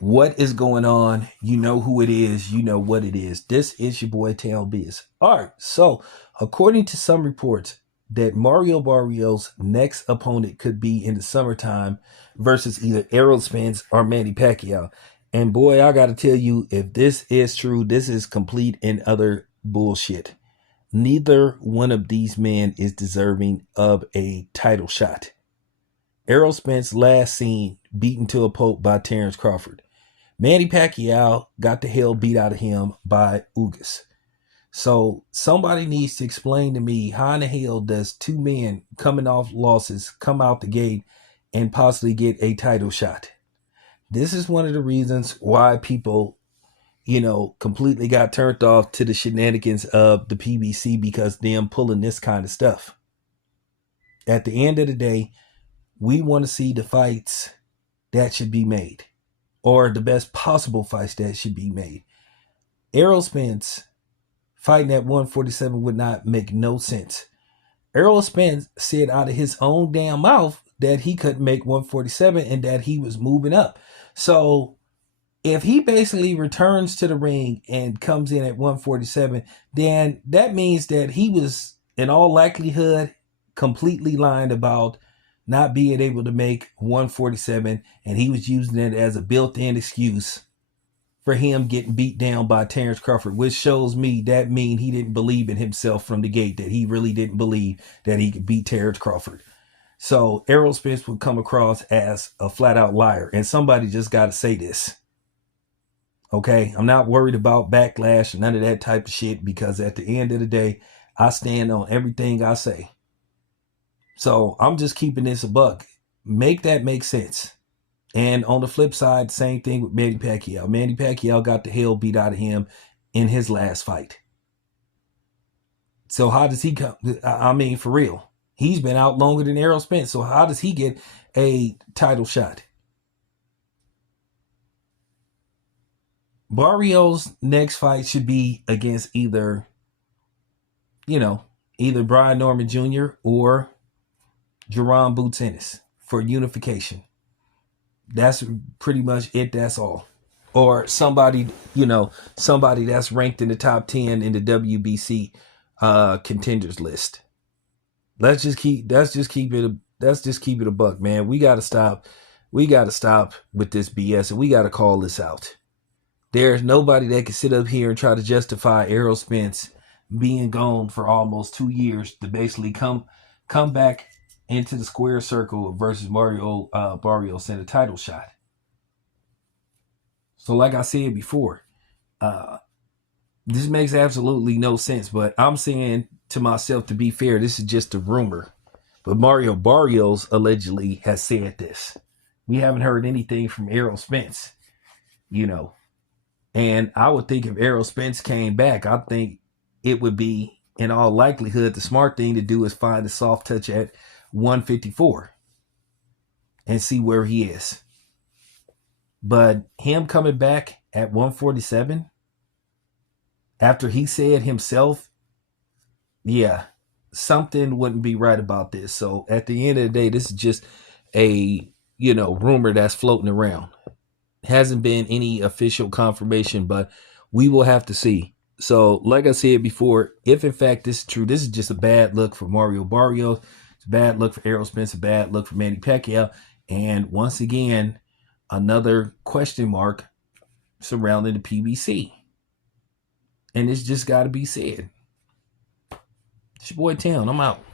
What is going on? You know who it is. You know what it is. This is your boy Town Biz. All right. So, according to some reports, that Mario Barrios' next opponent could be in the summertime versus either Errol Spence or Manny Pacquiao. And boy, I got to tell you, if this is true, this is complete and utter bullshit. Neither one of these men is deserving of a title shot. Errol Spence last seen beaten to a pulp by Terrence Crawford. Manny Pacquiao got the hell beat out of him by Ugas. So somebody needs to explain to me how in the hell does two men coming off losses come out the gate and possibly get a title shot? This is one of the reasons why people, completely got turned off to the shenanigans of the PBC, because them pulling this kind of stuff. At the end of the day, we want to see the fights that should be made, or the best possible fights that should be made. Errol Spence fighting at 147 would not make no sense. Errol Spence said out of his own damn mouth that he couldn't make 147 and that he was moving up. So if he basically returns to the ring and comes in at 147, then that means that he was in all likelihood completely lying about not being able to make 147, and he was using it as a built-in excuse for him getting beat down by Terrence Crawford, which shows me that he didn't believe in himself from the gate, that he really didn't believe that he could beat Terrence Crawford. So Errol Spence would come across as a flat-out liar, and somebody just got to say this. Okay, I'm not worried about backlash and none of that type of shit, because at the end of the day, I stand on everything I say. So I'm just keeping this a buck. Make that make sense. And on the flip side, same thing with Manny Pacquiao. Manny Pacquiao got the hell beat out of him in his last fight. So how does he come? I mean, for real. He's been out longer than Errol Spence. So how does he get a title shot? Barrios' next fight should be against either Brian Norman Jr. or Jerome Boots Ennis for unification. That's pretty much it. That's all. Or somebody that's ranked in the top 10 in the WBC contenders list. Let's just keep it a buck, man. We gotta stop with this BS, and we gotta call this out. There's nobody that can sit up here and try to justify Errol Spence being gone for almost 2 years to basically come back into the square circle versus Mario Barrios in a title shot. So like I said before, this makes absolutely no sense, but I'm saying to myself, to be fair, this is just a rumor. But Mario Barrios allegedly has said this. We haven't heard anything from Errol Spence, And I would think if Errol Spence came back, I think it would be, in all likelihood, the smart thing to do is find a soft touch at 154 and see where he is. But him coming back at 147 after he said himself, yeah, something wouldn't be right about this. So at the end of the day, this is just a rumor that's floating around. Hasn't been any official confirmation, but we will have to see. So like I said before, if in fact this is true, this is just a bad look for Mario Barrios. It's a bad look for Errol Spence, a bad look for Manny Pacquiao. And once again, another question mark surrounding the PBC. And it's just got to be said. It's your boy Town. I'm out.